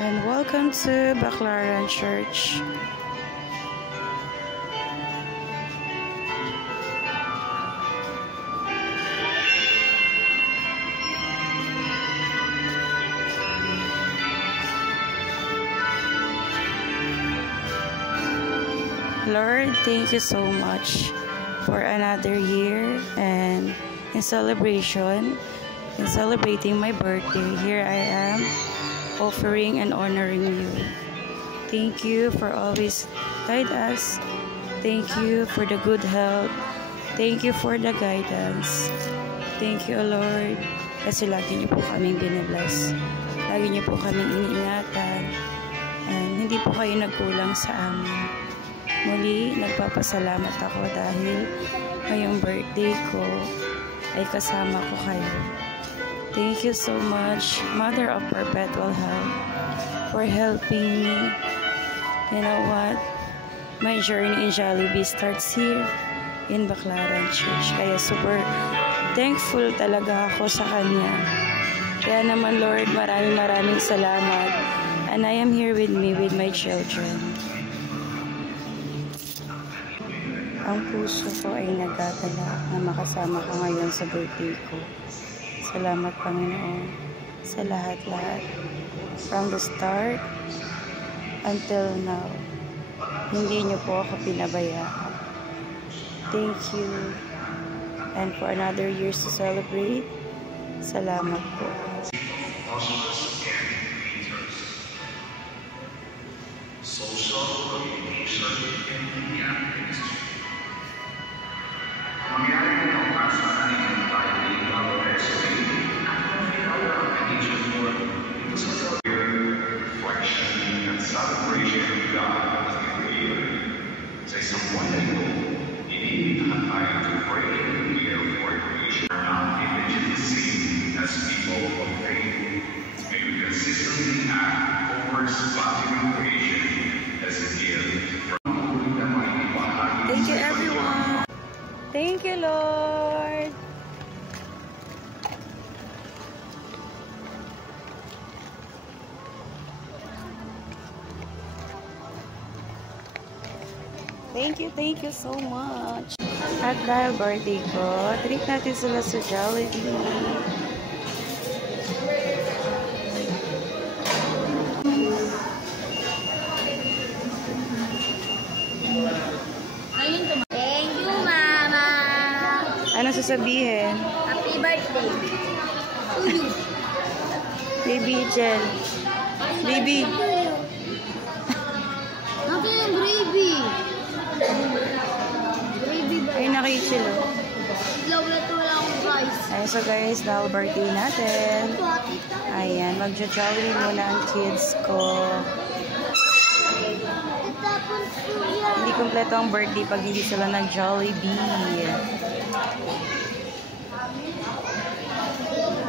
and welcome to Baclaran Church. Lord, thank you so much for another year and in celebrating my birthday. Here I am offering and honoring you. Thank you for always guide us. Thank you for the good health. Thank you for the guidance. Thank you, Lord, kasi lagi niyo po kaming binibless. Lagi niyo po kaming iniingatan and hindi po kayo nagkulang sa amin. Muli, nagpapasalamat ako dahil ngayong birthday ko ay kasama ko kayo. Thank you so much, Mother of Perpetual Help, for helping me. You know what? My journey in Jollibee starts here in Baclaran Church. Kaya super thankful talaga ako sa Kanya. Kaya naman, Lord, maraming salamat. And I am here with my children. Ang puso ko ay nagdadala na makasama ka ngayon sa birthday ko. Salamat, Panginoon, sa lahat-lahat. From the start until now, hindi niyo po ako pinabayaan. Thank you. And for another years to celebrate, salamat po. Thank you, everyone. Thank you, Lord. Thank you so much. At dahil birthday ko, treat natin sila sa Jollibee. Thank you, Mama. Ano sasabihin? Happy birthday to you. Baby Jen. Baby. Natin yung gravy. Ay, nakichil. Ilaw na ito, wala akong rice. Ay, so guys, dahil birthday natin. Ayan, magja-jollibee muna ang kids ko. Hindi kompleto ang birthday pag hindi sila nag-Jollibee.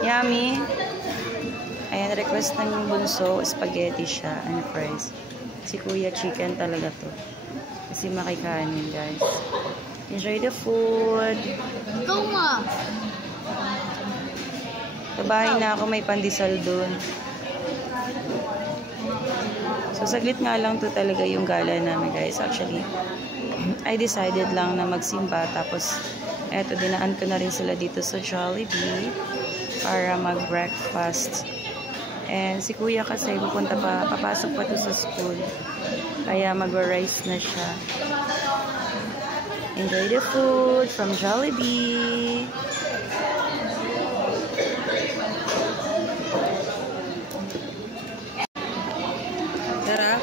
Yummy. Ayan, request ng yung bunso, spaghetti siya and fries. Si Kuya chicken talaga to. Kasi makikanin, guys. Enjoy the food. Ikaw nga. Sa bahay na ako, may pandesal dun. So, saglit nga lang to talaga yung gala namin, guys. Actually, I decided lang na magsimba. Tapos, eto, dinaan ko na rin sila dito sa Jollibee para mag-breakfast. And si Kuya kasi papasok pa to sa school. Kaya mag-rice na siya. Enjoy the food from Jollibee. Sarap?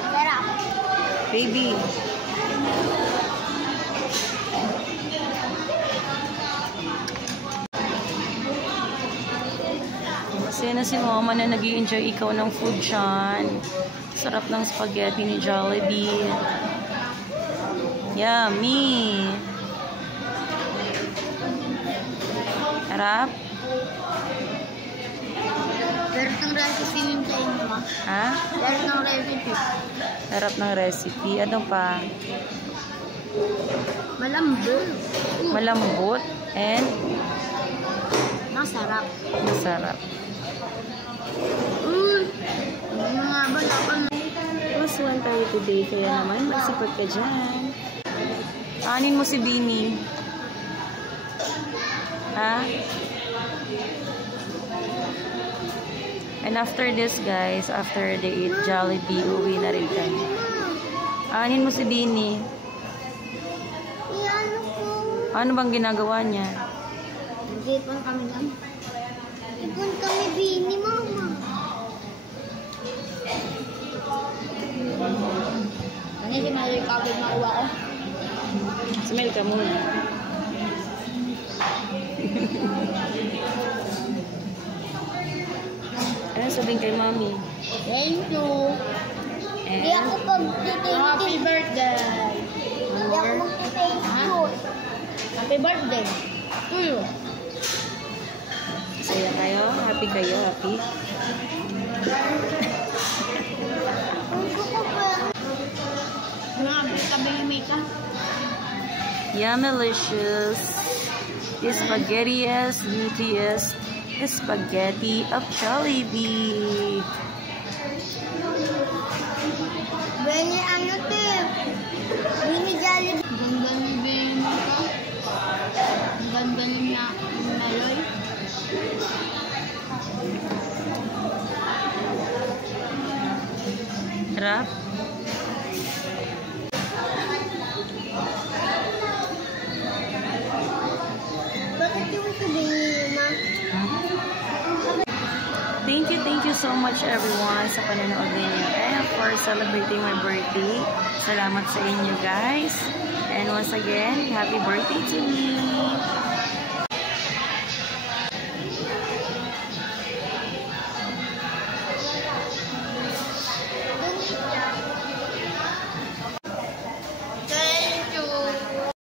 Sarap. Baby. Masaya na si Mama na nag-i-enjoy ikaw ng food dyan. Sarap ng spaghetti ni Jollibee. Yummy! Sarap? Sarap ng recipe yung sa inyo, ma. Ha? Sarap ng recipe. Sarap ng recipe. Ano pa? Malambot. Malambot and Masarap. masarap. one tayo today, kaya naman magsipag ka dyan. Anin mo si Bini. Ha? And after this guys, after they eat Jollibee, uwi na rin kami. Anin mo si Bini. Iyan ko. Ano bang ginagawa niya? Nag-ipon kami lang. Ipon kami, Bini, mama. Ano si Mother Kapit makuha ko? Smell ka muna. Ano sabihin kay Mami? Thank you. And Di ako pag-thank you. Happy birthday. Di ako mag-thank you. Happy birthday. To you. saya kayo? Happy kayo? Happy? Yummalicious, spaghettiest, meatiest, spaghetti of Jollibee. Beni ano te? Beni Jollibee. Ganda ni Beni ka. Ganda ni Naloy. Harap. Bakit yung sabihin ma? Thank you so much everyone sa panonood ninyo and for celebrating my birthday. Salamat sa inyo guys. And once again, happy birthday to me.